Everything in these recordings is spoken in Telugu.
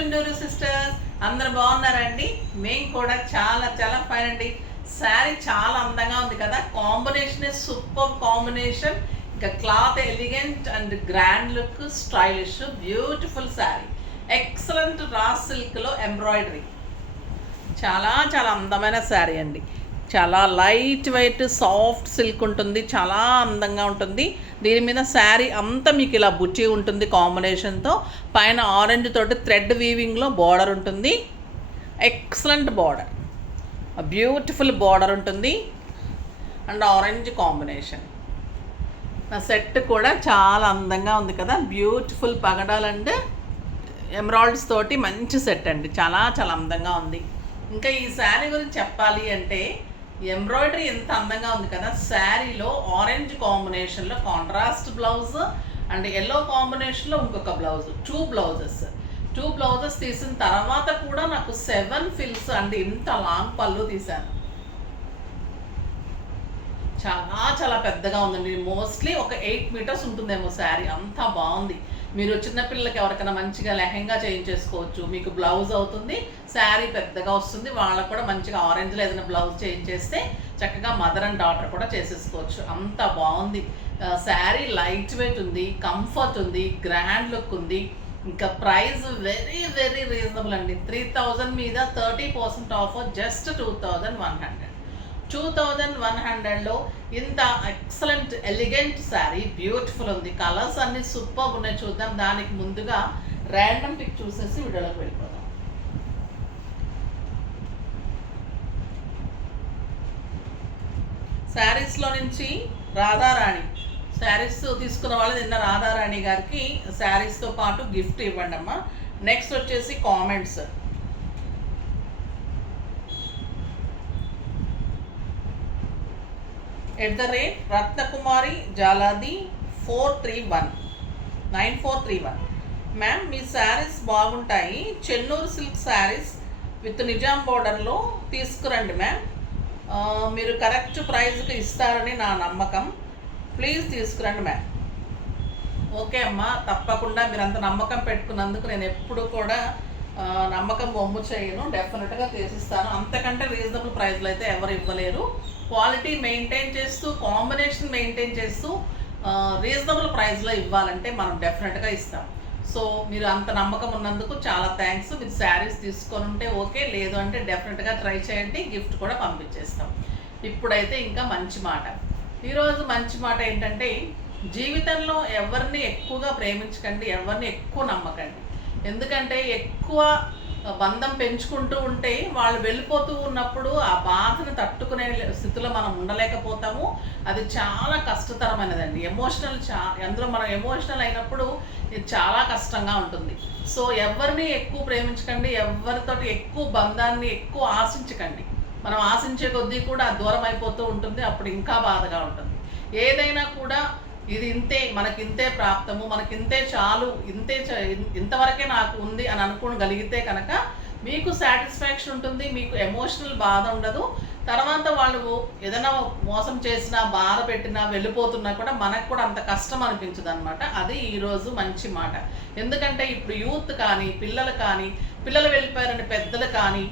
చుండూరు సిస్టర్స్, అందరు బాగున్నారండి? మేము కూడా చాలా చాలా ఫైన్ అండి. శారీ చాలా అందంగా ఉంది కదా, కాంబినేషన్ సూపర్ కాంబినేషన్. ఇంకా cloth elegant and grand look, stylish beautiful sari. Excellent రా సిల్క్లో ఎంబ్రాయిడరీ, చాలా చాలా అందమైన శారీ అండి. చాలా లైట్ వెయిట్ సాఫ్ట్ సిల్క్ ఉంటుంది, చాలా అందంగా ఉంటుంది. దీని మీద శారీ అంతా మీకు ఇలా బుచ్చి ఉంటుంది కాంబినేషన్తో. పైన ఆరెంజ్ తోటి థ్రెడ్ వీవింగ్లో బార్డర్ ఉంటుంది. ఎక్సలెంట్ బార్డర్, బ్యూటిఫుల్ బార్డర్ ఉంటుంది అండ్ ఆరెంజ్ కాంబినేషన్. నా సెట్ కూడా చాలా అందంగా ఉంది కదా, బ్యూటిఫుల్ పగడాలు అండ్ ఎమరాల్డ్స్ తోటి మంచి సెట్ అండి, చాలా చాలా అందంగా ఉంది. ఇంకా ఈ శారీ గురించి చెప్పాలి అంటే, ఎంబ్రాయిడరీ ఎంత అందంగా ఉంది కదా. శారీలో ఆరెంజ్ కాంబినేషన్లో కాంట్రాస్ట్ బ్లౌజ్ అండ్ ఎల్లో కాంబినేషన్లో ఇంకొక బ్లౌజ్, టూ బ్లౌజెస్ తీసిన తర్వాత కూడా నాకు 7 ఫిల్స్ అండ్ ఇంత లాంగ్ పళ్ళు తీశాను. చాలా చాలా పెద్దగా ఉందండి, మోస్ట్లీ ఒక 8 మీటర్స్ ఉంటుందేమో శారీ, అంతా బాగుంది. మీరు చిన్నపిల్లలకి ఎవరికైనా మంచిగా లెహెంగా చేయించేసుకోవచ్చు, మీకు బ్లౌజ్ అవుతుంది, శారీ పెద్దగా వస్తుంది. వాళ్ళకు కూడా మంచిగా ఆరెంజ్లో ఏదైనా బ్లౌజ్ చేయించేస్తే చక్కగా మదర్ అండ్ డాటర్ కూడా చేసేసుకోవచ్చు, అంత బాగుంది. శారీ లైట్ వెయిట్ ఉంది, కంఫర్ట్ ఉంది, గ్రాండ్ లుక్ ఉంది. ఇంకా ప్రైస్ వెరీ వెరీ రీజనబుల్ అండి. 3000 మీద 30% ఆఫర్, జస్ట్ 2100. 2100లో ఇంత ఎక్సలెంట్ ఎలిగెంట్ శారీ, బ్యూటిఫుల్ ఉంది. కలర్స్ అన్ని సూపర్ ఉన్నాయి. చూద్దాం, దానికి ముందుగా ర్యాండమ్ పిక్ చూసేసి వీడియోలోకి వెళ్ళిపోదాం. శారీస్లో నుంచి రాధారాణి శారీస్ తీసుకున్న వాళ్ళు నిన్న రాధారాణి గారికి శారీస్తో పాటు గిఫ్ట్ ఇవ్వండి అమ్మా. నెక్స్ట్ వచ్చేసి కామెంట్స్. @రత్నకుమారి జాలాది 9431 మ్యామ్, మీ శారీస్ బాగుంటాయి. చెన్నూరు సిల్క్ శారీస్ విత్ నిజాం బోర్డర్లో తీసుకురండి మ్యామ్. మీరు కరెక్ట్ ప్రైస్కి ఇస్తారని నా నమ్మకం. ప్లీజ్ తీసుకురండి మ్యామ్. ఓకే అమ్మా, తప్పకుండా. మీరు అంత నమ్మకం పెట్టుకున్నందుకు నేను ఎప్పుడు కూడా నమ్మకం బొమ్ము చేయను, డెఫినెట్గా తీసిస్తాను. అంతకంటే రీజనబుల్ ప్రైస్లో అయితే ఎవరు ఇవ్వలేరు. క్వాలిటీ మెయింటైన్ చేస్తూ, కాంబినేషన్ మెయింటైన్ చేస్తూ రీజనబుల్ ప్రైస్లో ఇవ్వాలంటే మనం డెఫినెట్గా ఇస్తాం. సో మీరు అంత నమ్మకం ఉన్నందుకు చాలా థ్యాంక్స్. మీరు శారీస్ తీసుకొని ఉంటే ఓకే, లేదు అంటే డెఫినెట్గా ట్రై చేయండి, గిఫ్ట్ కూడా పంపించేస్తాం. ఇప్పుడైతే ఇంకా మంచి మాట. ఈరోజు మంచి మాట ఏంటంటే, జీవితంలో ఎవరిని ఎక్కువగా ప్రేమించకండి, ఎవరిని ఎక్కువ నమ్మకండి. ఎందుకంటే ఎక్కువ బంధం పెంచుకుంటూ ఉంటే వాళ్ళు వెళ్ళిపోతూ ఉన్నప్పుడు ఆ బాధను తట్టుకునే స్థితిలో మనం ఉండలేకపోతాము. అది చాలా కష్టతరమైనదండి. అందులో మనం ఎమోషనల్ అయినప్పుడు ఇది చాలా కష్టంగా ఉంటుంది. సో ఎవరిని ఎక్కువ ప్రేమించకండి, ఎవరితోటి ఎక్కువ బంధాన్ని ఎక్కువ ఆశించకండి. మనం ఆశించే కొద్దీ కూడా దూరం అయిపోతూ ఉంటుంది, అప్పుడు ఇంకా బాధగా ఉంటుంది. ఏదైనా కూడా ఇది ఇంతే, మనకింతే ప్రాప్తము, మనకింతే చాలు, ఇంతవరకే నాకు ఉంది అని అనుకోగలిగితే కనుక మీకు సాటిస్ఫాక్షన్ ఉంటుంది, మీకు ఎమోషనల్ బాధ ఉండదు. తర్వాత వాళ్ళు ఏదైనా మోసం చేసినా, బాధ పెట్టినా, వెళ్ళిపోతున్నా కూడా మనకు కూడా అంత కష్టం అనిపించదు అనమాట. అది ఈరోజు మంచి మాట. ఎందుకంటే ఇప్పుడు యూత్ కానీ, పిల్లలు వెళ్ళిపోయారని పెద్దలు కానీ,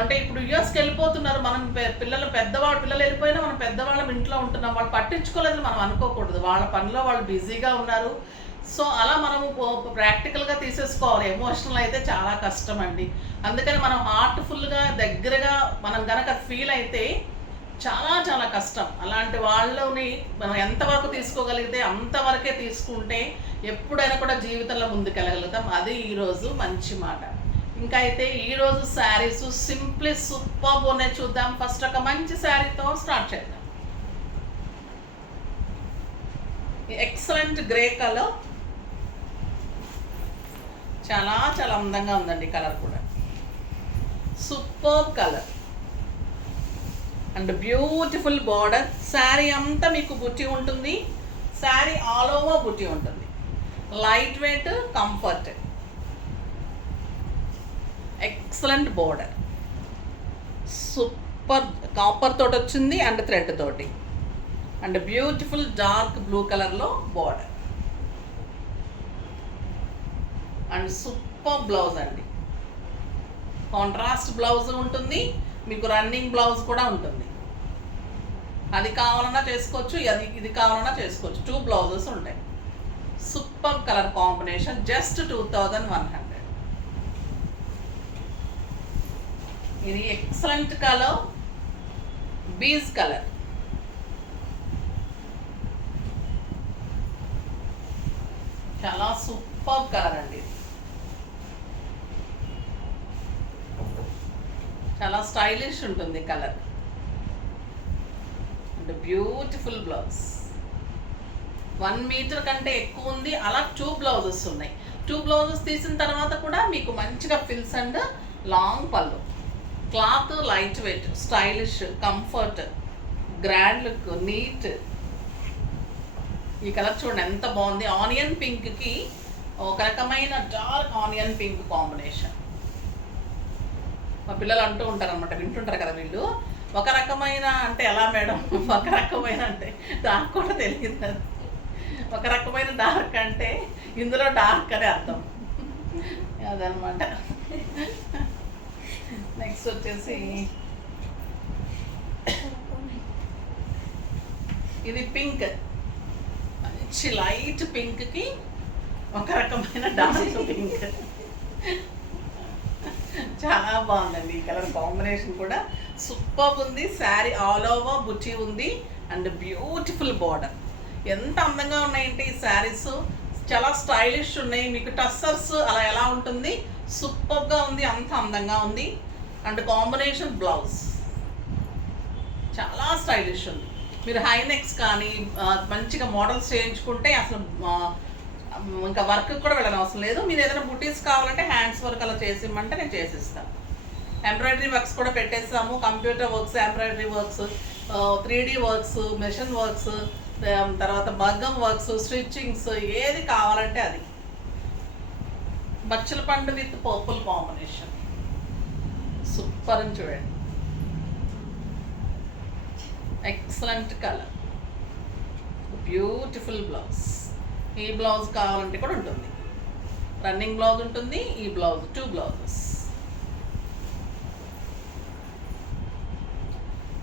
అంటే ఇప్పుడు యూఎస్కి వెళ్ళిపోతున్నారు, మనం పిల్లలు వెళ్ళిపోయినా మనం పెద్దవాళ్ళం ఇంట్లో ఉంటున్నాం, వాళ్ళు పట్టించుకోలేదని మనం అనుకోకూడదు. వాళ్ళ పనిలో వాళ్ళు బిజీగా ఉన్నారు. సో అలా మనము ప్రాక్టికల్గా తీసేసుకోవాలి. ఎమోషనల్ అయితే చాలా కష్టం అండి. అందుకని మనం హార్ట్ఫుల్గా దగ్గరగా మనం కనుక ఫీల్ అయితే చాలా చాలా కష్టం. అలాంటి వాళ్ళని మనం ఎంతవరకు తీసుకోగలిగితే అంతవరకే తీసుకుంటే ఎప్పుడైనా కూడా జీవితంలో ముందుకెళ్ళగలుగుతాం. అది ఈరోజు మంచి మాట. ఇంకా అయితే ఈరోజు శారీస్ సింప్లీ సూపర్ ఉన్నాయి. చూద్దాం. ఫస్ట్ ఒక మంచి శారీతో స్టార్ట్ చేద్దాం. ఎక్సలెంట్ గ్రే కలర్, చాలా చాలా అందంగా ఉందండి. కలర్ కూడా super colour and beautiful border. Sari అంతా మీకు బుట్టి ఉంటుంది, శారీ ఆల్ ఓవర్ బుట్టి ఉంటుంది. Light weight, comfort, excellent border, super copper తోటి వచ్చింది అండ్ థ్రెడ్ తోటి, అండ్ బ్యూటిఫుల్ డార్క్ బ్లూ కలర్లో బార్డర్ అండ్ సూపర్ బ్లౌజ్ అండి. కాంట్రాస్ట్ బ్లౌజ్ ఉంటుంది, మీకు రన్నింగ్ బ్లౌజ్ కూడా ఉంటుంది. అది కావాలన్నా చేసుకోవచ్చు, ఇది కావాలన్నా చేసుకోవచ్చు. 2 బ్లౌజెస్ ఉంటాయి. Super colour combination, just 2100. ఇది ఎక్సలెంట్ కలర్, బీజ్ కలర్. చాలా సూపర్ కలర్ అండి. చాలా స్టైలిష్ ఉంటుంది colour. And beautiful blouse. 1 metre కంటే ఎక్కువ ఉంది. అలా 2 బ్లౌజెస్ ఉన్నాయి. 2 బ్లౌజెస్ తీసిన తర్వాత కూడా మీకు మంచిగా ఫిల్స్ అండ్ లాంగ్ పళ్ళు. Cloth light weight, stylish, comfort, grand look, neat. ఈ కలర్ చూడండి ఎంత బాగుంది. ఆనియన్ పింక్కి ఒక రకమైన డార్క్ ఆనియన్ పింక్ కాంబినేషన్. మా పిల్లలు అంటూ ఉంటారు అనమాట, వింటుంటారు కదా వీళ్ళు, ఒక రకమైన అంటే ఎలా మేడం, ఒక రకమైన అంటే నాకు కూడా తెలియదు. ఒక రకమైన డార్క్ అంటే ఇందులో డార్క్ అని అర్థం. అదనమాట. నెక్స్ట్ వచ్చేసి ఇది పింక్, మంచి లైట్ పింక్కి ఒక రకమైన డార్క్ పింక్. చాలా బాగుందండి ఈ కలర్ కాంబినేషన్ కూడా సూపర్ ఉంది. శారీ ఆల్ ఓవర్ బుచ్చి ఉంది అండ్ బ్యూటిఫుల్ బార్డర్. ఎంత అందంగా ఉన్నాయంటే ఈ శారీస్, చాలా స్టైలిష్ ఉన్నాయి. మీకు టస్సర్స్ అలా ఎలా ఉంటుంది, సూపర్గా ఉంది, అంత అందంగా ఉంది. అండ్ కాంబినేషన్ బ్లౌజ్ చాలా స్టైలిష్ ఉంది. మీరు హై నెక్స్ కానీ మంచిగా మోడల్స్ చేయించుకుంటే అసలు ఇంకా వర్క్ కూడా వెళ్ళడం అవసరం లేదు. మీరు ఏదైనా బుటీస్ కావాలంటే హ్యాండ్స్ వర్క్ అలా చేసిమ్మంటే నేను చేసిస్తాను. ఎంబ్రాయిడరీ వర్క్స్ కూడా పెట్టేస్తాము. Computer works, embroidery works, 3D works, machine works, తర్వాత మగ్గం వర్క్స్, స్టిచ్చింగ్స్, ఏది కావాలంటే అది. బచ్చల పండు విత్ పర్పుల్ కాంబినేషన్ సూపర్ అని చూడండి. Excellent colour, beautiful blouse. ఈ బ్లౌజ్ కావాలంటే కూడా ఉంటుంది. రన్నింగ్ బ్లౌజ్ ఉంటుంది. ఈ బ్లౌజ్ 2 బ్లౌజెస్.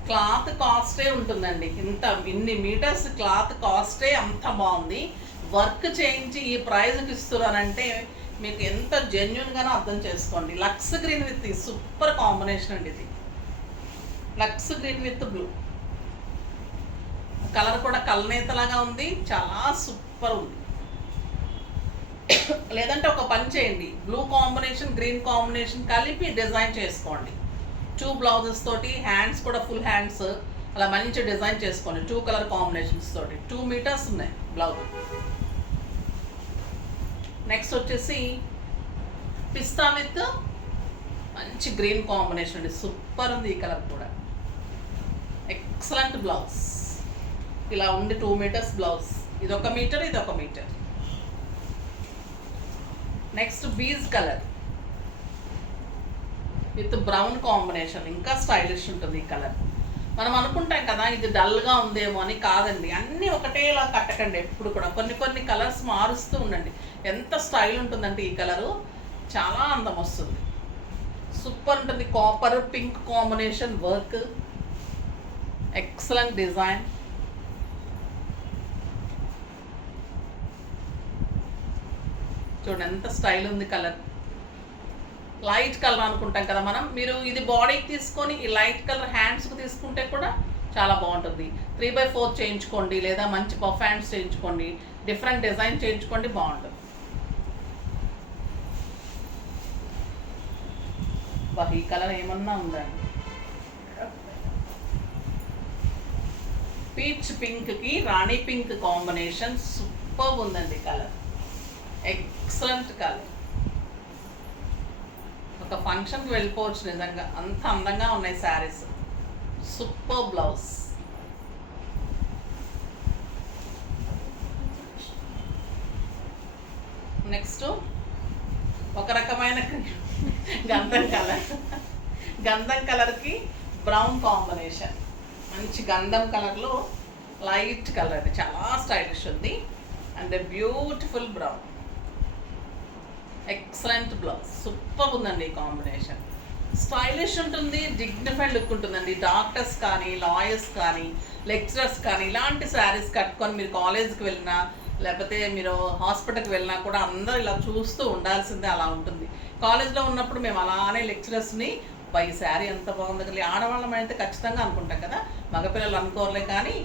క్లాత్ కాస్టే ఉంటుందండి. ఇన్ని మీటర్స్ క్లాత్ కాస్టే అంత బాగుంది. వర్క్ చేయించి ఈ ప్రైజ్కి ఇస్తున్నారంటే మీకు ఎంత జెన్యున్గానో అర్థం చేసుకోండి. Lux green with super combination అండి ఇది. Lux green with blue colour కూడా కలనేతలాగా ఉంది. చాలా సూపర్ ఉంది. లేదంటే ఒక పని చేయండి, బ్లూ కాంబినేషన్ గ్రీన్ కాంబినేషన్ కలిపి డిజైన్ చేసుకోండి. 2 బ్లౌజెస్ తోటి, హ్యాండ్స్ కూడా ఫుల్ హ్యాండ్స్ అలా మంచి డిజైన్ చేసుకోండి. 2 కలర్ కాంబినేషన్స్ తోటి. 2 మీటర్స్ ఉన్నాయి బ్లౌజ్. నెక్స్ట్ వచ్చేసి పిస్తా విత్ మంచి గ్రీన్ కాంబినేషన్ అండి. సూపర్ ఉంది ఈ కలర్ కూడా. Excellent blouse. ఇలా ఉంది 2 మీటర్స్ బ్లౌజ్. ఇది 1 మీటర్, ఇది 1 metre. Next beige colour with brown combination. ఇంకా స్టైలిష్ ఉంటుంది ఈ కలర్. మనం అనుకుంటాం కదా ఇది డల్గా ఉందేమో అని. కాదండి, అన్నీ ఒకటేలా కట్టకండి. ఎప్పుడు కూడా కొన్ని కలర్స్ మారుస్తూ ఉండండి. ఎంత స్టైల్ ఉంటుందంటే ఈ కలరు చాలా అందం వస్తుంది. సూపర్ ఉంటుంది. Copper pink combination work, excellent design. చూడండి ఎంత స్టైల్ ఉంది కలర్. లైట్ కలర్ అనుకుంటాం కదా మనం. మీరు ఇది బాడీకి తీసుకొని ఈ లైట్ కలర్ హ్యాండ్స్కి తీసుకుంటే కూడా చాలా బాగుంటుంది. 3/4 చేయించుకోండి, లేదా మంచి పఫ్ హ్యాండ్స్ చేయించుకోండి, డిఫరెంట్ డిజైన్ చేయించుకోండి, బాగుంటుంది. ఈ కలర్ ఏమన్నా ఉందండి. పీచ్ పింక్కి రాణి పింక్ కాంబినేషన్ సూపర్ ఉందండి కలర్. Excellent colour. ఒక ఫంక్షన్కి వెళ్ళిపోవచ్చు నిజంగా, అంత అందంగా ఉన్నాయి శారీస్. Super blouse. నెక్స్ట్ ఒక రకమైన గంధం కలర్. గంధం కలర్కి బ్రౌన్ కాంబినేషన్. మంచి గంధం కలర్లో లైట్ కలర్, చాలా స్టైలిష్ ఉంది. And beautiful brown. Excellent blouse. Super ఉందండి ఈ కాంబినేషన్. స్టైలిష్ ఉంటుంది, డిగ్నిఫైడ్ లుక్ ఉంటుందండి. డాక్టర్స్ కానీ, లాయర్స్ కానీ, లెక్చరర్స్ కానీ ఇలాంటి శారీస్ కట్టుకొని మీరు కాలేజ్కి వెళ్ళినా లేకపోతే మీరు హాస్పిటల్కి వెళ్ళినా కూడా అందరూ ఇలా చూస్తూ ఉండాల్సిందే, అలా ఉంటుంది. కాలేజ్లో ఉన్నప్పుడు మేము అలానే లెక్చరర్స్ని ఈ శారీ ఎంత బాగుంది కదా, ఆడవాళ్ళం అయితే ఖచ్చితంగా అనుకుంటాం కదా, మగపిల్లలు అనుకోరలే కానీ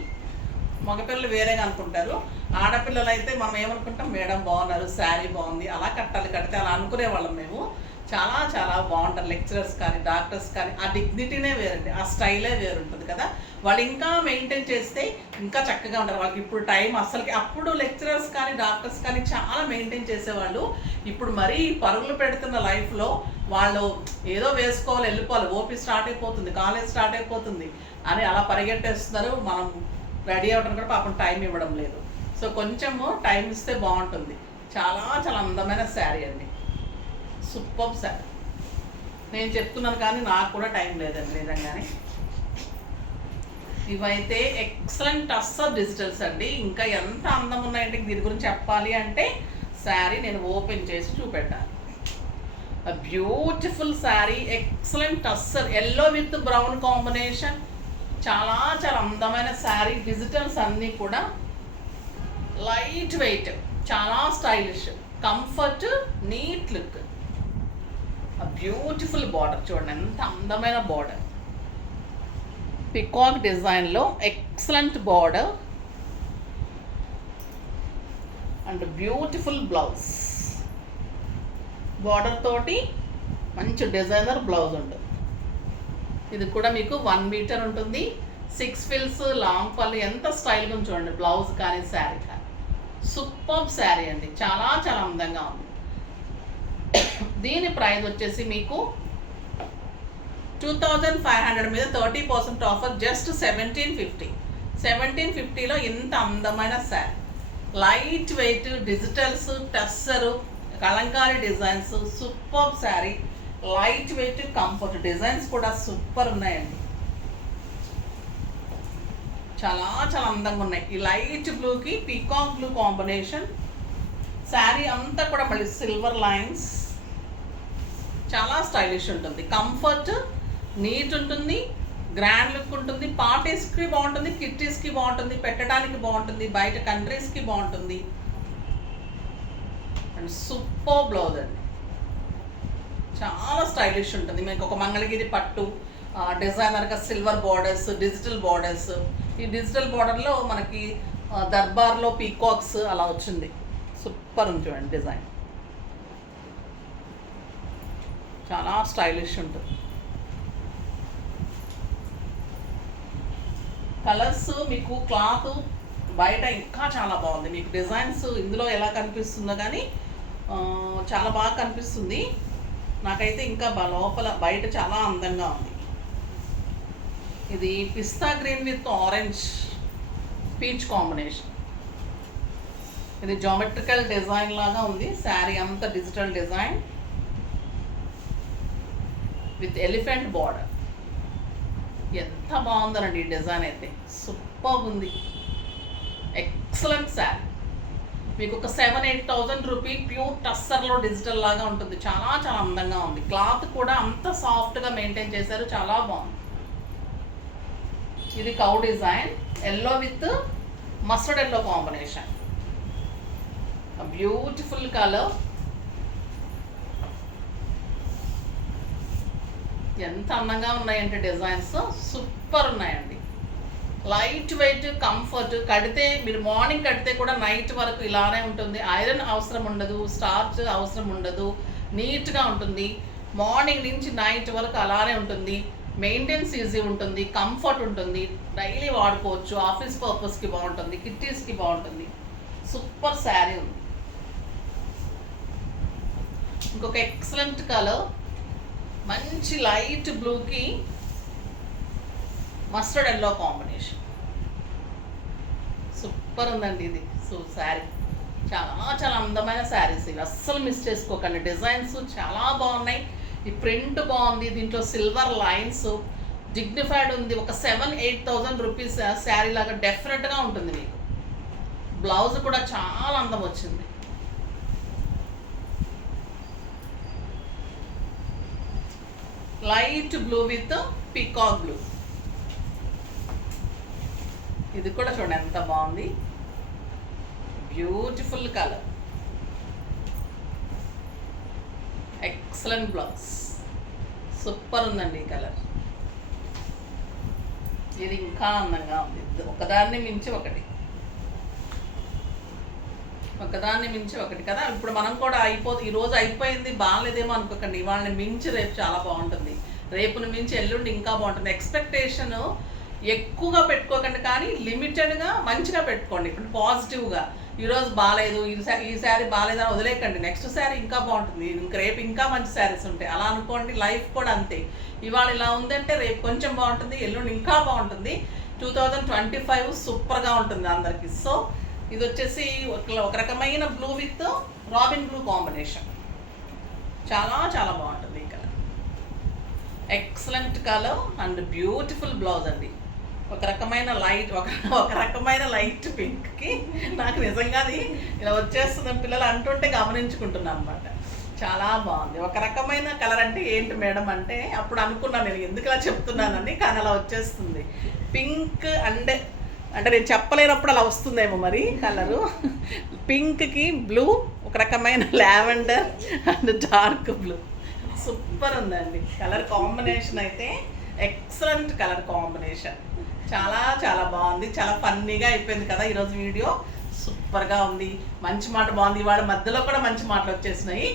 మగపిల్లలు వేరేగా అనుకుంటారు. ఆడపిల్లలు అయితే మనం ఏమనుకుంటాం, మేడం బాగున్నారు, శారీ బాగుంది, అలా కట్టాలి, కడితే అలా అనుకునేవాళ్ళం మేము. చాలా చాలా బాగుంటారు లెక్చరర్స్ కానీ, డాక్టర్స్ కానీ. ఆ డిగ్నిటీనే వేరండి, ఆ స్టైలే వేరుంటుంది కదా. వాళ్ళు ఇంకా మెయింటైన్ చేస్తే ఇంకా చక్కగా ఉంటారు. వాళ్ళకి ఇప్పుడు టైం అసలుకి, అప్పుడు లెక్చరర్స్ కానీ డాక్టర్స్ కానీ చాలా మెయింటైన్ చేసేవాళ్ళు. ఇప్పుడు మరీ పరుగులు పెడుతున్న లైఫ్లో వాళ్ళు ఏదో వేసుకోవాలి, వెళ్ళిపోవాలి, ఓపీ స్టార్ట్ అయిపోతుంది, కాలేజ్ స్టార్ట్ అయిపోతుంది అని అలా పరిగెట్టేస్తున్నారు. మనం రెడీ అవ్వడం కూడా పాపం టైం ఇవ్వడం లేదు. సో కొంచెము టైం ఇస్తే బాగుంటుంది. చాలా చాలా అందమైన శారీ అండి, సూపర్ శారీ. నేను చెప్తున్నాను కానీ నాకు కూడా టైం లేదండి నిజంగానే. ఇవైతే ఎక్సలెంట్ టస్సర్ డిజిటల్స్ అండి. ఇంకా ఎంత అందం ఉన్నాయంటే దీని గురించి చెప్పాలి అంటే శారీ నేను ఓపెన్ చేసి చూపెట్టాను. Beautiful sari, excellent tussar, yellow with brown combination. చాలా చాలా అందమైన శారీ. డిజిటల్స్ అన్నీ కూడా లైట్ వెయిట్, చాలా stylish, comfort, neat look. Beautiful border చూడండి, ఎంత అందమైన బార్డర్. పికాక్ డిజైన్లో excellent border and beautiful blouse. Border తోటి మంచి డిజైనర్ బ్లౌజ్ ఉంటుంది. ఇది కూడా మీకు 1 మీటర్ ఉంటుంది. 6 ఫిల్స్ లాంగ్ పళ్ళు, ఎంత స్టైల్గా చూడండి బ్లౌజ్ కానీ శారీ కానీ. సూపర్ శారీ అండి, చాలా చాలా అందంగా ఉంది. దీని ప్రైస్ వచ్చేసి మీకు 2500 మీద 30% ఆఫర్, జస్ట్ 1750. 1750లో ఇంత అందమైన sari, light weight, digitals, tussar, Kalamkari designs, super sari, light weight, comfort. Designs కూడా సూపర్ ఉన్నాయండి, చాలా చాలా అందంగా ఉన్నాయి. ఈ లైట్ బ్లూకి పీకాక్ బ్లూ కాంబినేషన్. శారీ అంతా కూడా మళ్ళీ సిల్వర్ లైన్స్, చాలా స్టైలిష్ ఉంటుంది. కంఫర్ట్, నీట్ ఉంటుంది, గ్రాండ్ లుక్ ఉంటుంది. పార్టీస్కి బాగుంటుంది, కిట్టీస్కి బాగుంటుంది, పెట్టడానికి బాగుంటుంది, బయట కంట్రీస్కి బాగుంటుంది. అండ్ సూపర్ బ్లౌజ్ అండి, చాలా స్టైలిష్ ఉంటుంది. మీకు ఒక మంగళగిరి పట్టు, డిజైనర్గా సిల్వర్ బార్డర్స్, డిజిటల్ బార్డర్స్. ఈ డిజిటల్ బార్డర్లో మనకి దర్బార్లో పీకాక్స్ అలా వచ్చింది. సూపర్ ఉంది చూడండి డిజైన్, చాలా స్టైలిష్ ఉంటుంది. కలర్స్ మీకు క్లాత్ బయట ఇంకా చాలా బాగుంది. మీకు డిజైన్స్ ఇందులో ఎలా కనిపిస్తుందో కానీ చాలా బాగా కనిపిస్తుంది. నాకైతే ఇంకా లోపల బయట చాలా అందంగా ఉంది. ఇది pista green with orange peach combination. ఇది జామెట్రికల్ డిజైన్ లాగా ఉంది. శారీ అంతా digital design with elephant border. ఎంత బాగుందనండి ఈ డిజైన్ అయితే, సూపర్ ఉంది. ఎక్సలెంట్ శారీ. మీకు ఒక 7,000-8,000 రూపీ ప్యూర్ టస్సర్లో డిజిటల్ లాగా ఉంటుంది. చాలా చాలా అందంగా ఉంది. క్లాత్ కూడా అంత సాఫ్ట్గా మెయింటైన్ చేశారు, చాలా బాగుంది. ఇది cow design, yellow with mustard yellow combination. Beautiful colour, ఎంత అందంగా ఉన్నాయంటే డిజైన్స్ సూపర్ ఉన్నాయండి. Light weight, comfort. కడితే మీరు మార్నింగ్ కడితే కూడా నైట్ వరకు ఇలానే ఉంటుంది. ఐరన్ అవసరం ఉండదు, స్టార్చ్ అవసరం ఉండదు, నీట్గా ఉంటుంది. మార్నింగ్ నుంచి నైట్ వరకు అలానే ఉంటుంది. మెయింటెనెన్స్ ఈజీ ఉంటుంది, కంఫర్ట్ ఉంటుంది, డైలీ వాడుకోవచ్చు. ఆఫీస్ పర్పస్కి బాగుంటుంది, కిట్టీస్కి బాగుంటుంది. సూపర్ శారీ ఉంది. ఇంకొక ఎక్సలెంట్ కలర్, మంచి లైట్ బ్లూకి మస్టర్డ్ ఎల్లో కాంబినేషన్. సూపర్ ఉందండి ఇది. శారీ చాలా చాలా అందమైన శారీస్ ఇవి, అస్సలు మిస్ చేసుకోకండి. డిజైన్స్ చాలా బాగున్నాయి, ఈ ప్రింట్ బాగుంది, దీంట్లో సిల్వర్ లైన్స్, డిగ్నిఫైడ్ ఉంది. ఒక 7,000-8,000 రూపీస్ శారీ లాగా డెఫినెట్గా ఉంటుంది మీకు. బ్లౌజ్ కూడా చాలా అందం వచ్చింది. Light blue with peacock blue. ఇది కూడా చూడండి ఎంత బాగుంది, beautiful colour, excellent blouse, super ఉందండి ఈ కలర్. ఇది ఇంకా అందంగా ఉంది, ఒకదాన్ని మించి ఒకటి, ఒకదాన్ని మించి ఒకటి కదా. ఇప్పుడు మనం కూడా ఈరోజు అయిపోయింది బాగాలేదేమో అనుకోకండి, వాళ్ళని మించి రేపు చాలా బాగుంటుంది, రేపుని మించి ఎల్లుండి ఇంకా బాగుంటుంది. ఎక్స్పెక్టేషన్ ఎక్కువగా పెట్టుకోకండి, కానీ లిమిటెడ్గా మంచిగా పెట్టుకోండి. ఇప్పుడు పాజిటివ్గా ఈరోజు బాగాలేదు, ఈ శారీ బాగాలేదని వదిలేకండి, నెక్స్ట్ శారీ ఇంకా బాగుంటుంది, ఇంకా రేపు ఇంకా మంచి శారీస్ ఉంటాయి, అలా అనుకోండి. లైఫ్ కూడా అంతే, ఇవాళ ఇలా ఉందంటే రేపు కొంచెం బాగుంటుంది, ఎల్లుండి ఇంకా బాగుంటుంది. 2025 సూపర్గా ఉంటుంది అందరికీ. సో ఇది వచ్చేసి ఒక రకమైన blue with robin blue combination, చాలా చాలా బాగుంటుంది ఈ colour. Excellent colour and beautiful blouse అండి. ఒక రకమైన లైట్ పింక్కి నాకు నిజంగా అది ఇలా వచ్చేస్తుందని పిల్లలు అంటుంటే గమనించుకుంటున్నాను అనమాట. చాలా బాగుంది. ఒక రకమైన కలర్ అంటే ఏంటి మేడం అంటే అప్పుడు అనుకున్నాను నేను ఎందుకు ఇలా చెప్తున్నానని, కానీ అలా వచ్చేస్తుంది. పింక్ అంటే నేను చెప్పలేనప్పుడు అలా వస్తుందేమో మరి కలరు. పింక్కి బ్లూ, ఒక రకమైన lavender and dark blue, super ఉందండి కలర్ కాంబినేషన్. అయితే ఎక్సలెంట్ కలర్ కాంబినేషన్, చాలా చాలా బాగుంది. చాలా ఫన్నీగా అయిపోయింది కదా ఈరోజు వీడియో, సూపర్గా ఉంది. మంచి మాట బాగుంది, ఇవాళ మధ్యలో కూడా మంచి మాటలు వచ్చేసినాయి.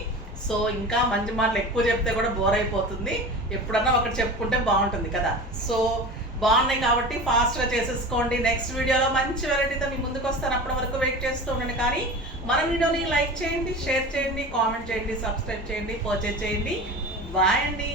సో ఇంకా మంచి మాటలు ఎక్కువ చెప్తే కూడా బోర్ అయిపోతుంది, ఎప్పుడన్నా ఒకటి చెప్పుకుంటే బాగుంటుంది కదా. సో బాగున్నాయి కాబట్టి ఫాస్ట్గా చేసేసుకోండి. నెక్స్ట్ వీడియోలో మంచి వెరైటీతో మీ ముందుకు వస్తాను, అప్పటి వరకు వెయిట్ చేస్తూ ఉండండి. కానీ మన వీడియోని లైక్ చేయండి, షేర్ చేయండి, కామెంట్ చేయండి, సబ్స్క్రైబ్ చేయండి, పర్చేజ్ చేయండి. బాయ్ అండి.